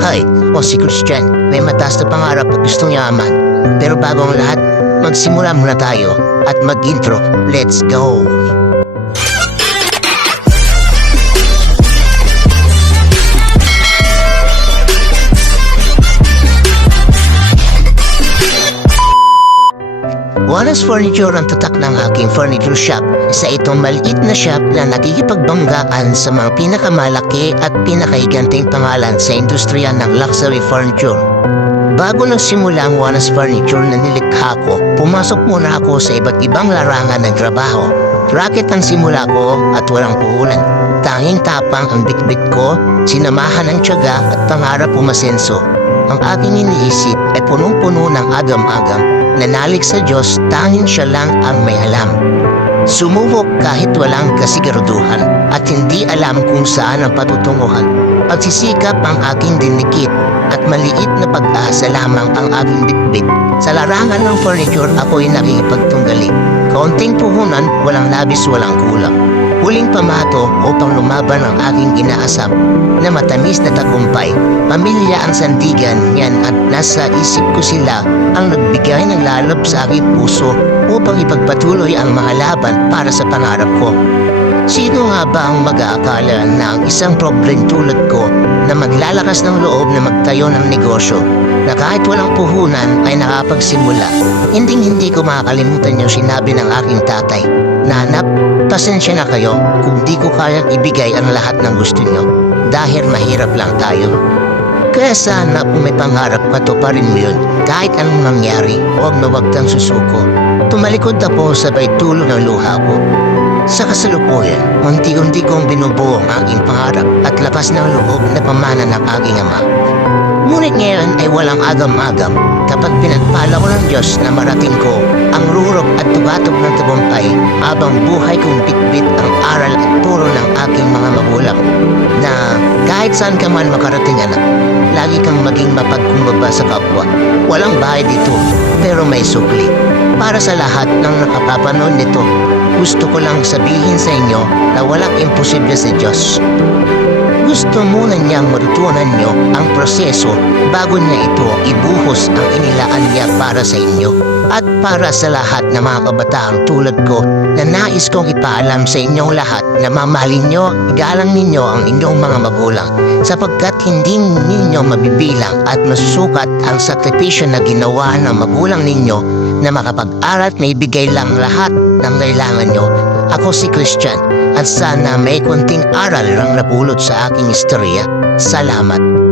Hi, ako si Christian. May mataas na pangarap at gustong yaman. Pero bago ang lahat, magsimula muna tayo at mag-intro. Let's go! Wallace Furniture ang tatak ng aking furniture shop. Isa itong maliit na shop na nakikipagbanggaan sa mga pinakamalaki at pinakaiganting pangalan sa industriya ng luxury furniture. Bago nagsimula ang Wallace Furniture na nilikha ko, pumasok muna ako sa iba't ibang larangan ng trabaho. Racket ang simula ko at walang puhulan. Tanging tapang ang bitbit ko, sinamahan ng tiyaga at pangarap umasenso. Ang aking iniisip ay punong-puno ng agam-agam. Nanalig sa Diyos, tanging siya lang ang may alam. Sumubok kahit walang kasiguraduhan at hindi alam kung saan ang patutunguhan. Pagsisikap ang aking dinikit at maliit na pag-asa lamang ang aking bitbit. Sa larangan ng furniture ako'y nakikipagtunggali. Kaunting puhunan, walang labis, walang kulang. Huling pamato upang lumaban ang aking inaasam na matamis na tagumpay. Pamilya ang sandigan niyan at nasa isip ko sila ang nagbigay ng lalab sa aking puso upang ipagpatuloy ang mga laban para sa pangarap ko. Sino nga ba ang mag-aakala na ang isang problem tulad ko na maglalakas ng loob na magtayo ng negosyo na kahit walang puhunan ay nakapagsimula? Hindi hindi ko makakalimutan yung sinabi ng aking tatay. Nanap, pasensya na kayo kung di ko kayang ibigay ang lahat ng gusto nyo dahil mahirap lang tayo. Kaya sana kung may pangarap ka pa rin mo yun kahit anong mangyari huwag na huwag kang susuko. Tumalikod ako sabay tulo ng luha ko. Sa kasalukuyan, unti-unti kong binubuo ang aking pangarap at lakas ng loob na pamana ng aking ama. Ngunit ngayon ay walang agam-agam kapag pinagpala ko ng Diyos na marating ko ang rurok at tugatog ng tagumpay habang buhay kong bitbit ang aral at turo ng aking mga magulang na kahit saan ka man makarating anak, lagi kang maging mapagkumbaba sa kapwa. Walang bahay dito, pero may sukli. Para sa lahat ng nakapapanood nito, gusto ko lang sabihin sa inyo na walang imposible sa Diyos. Gusto muna niyang matutunan niyo ang proseso bago niya ito ibuhos ang inilaan niya para sa inyo at para sa lahat ng mga kabataang tulad ko na nais kong ipaalam sa inyong lahat na mamahalin niyo, igalang ninyo ang inyong mga magulang sapagkat hindi ninyo mabibilang at masusukat ang sakripisyo na ginawa ng magulang ninyo na makapag-aral at may bigay lang lahat ng kailangan nyo. Ako si Christian at sana may konting aral lang napulot sa aking istorya. Salamat.